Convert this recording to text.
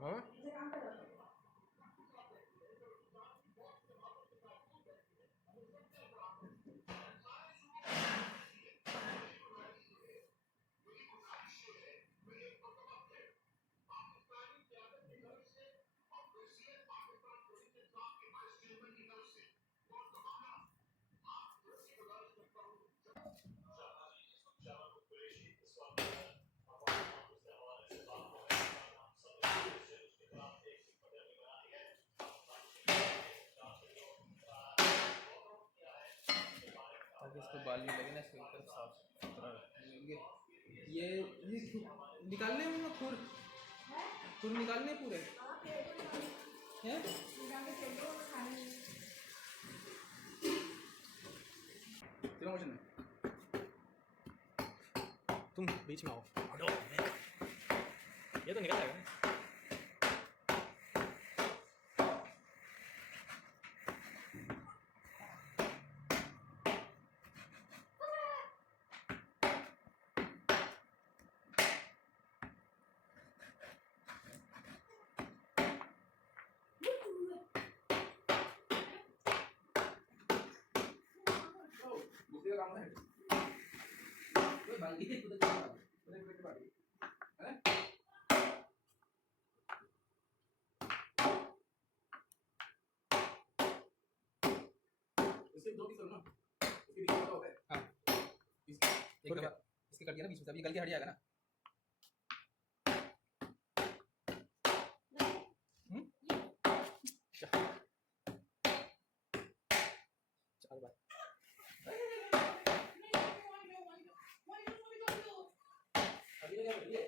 हाँ ताकि इसको बाल नहीं लगे ना, इसको एकदम साफ सुथरा रखेंगे। ये निकालने हैं ना, खुर खुर निकालने पूरे हैं। स्लो मोशन में तुम बीच में आओ, हटो। ये तो निकल जाएगा। दूसरे काम है तो बाल्टी है, खुद खुद पेट बाल्टी है। इसके दो पीस करो ना, इसके बीच में होता है। हां एक बार इसके कट दिया ना बीच में, तब ये गल के हट जाएगा ना। चार बार अभी क्या कर रही है?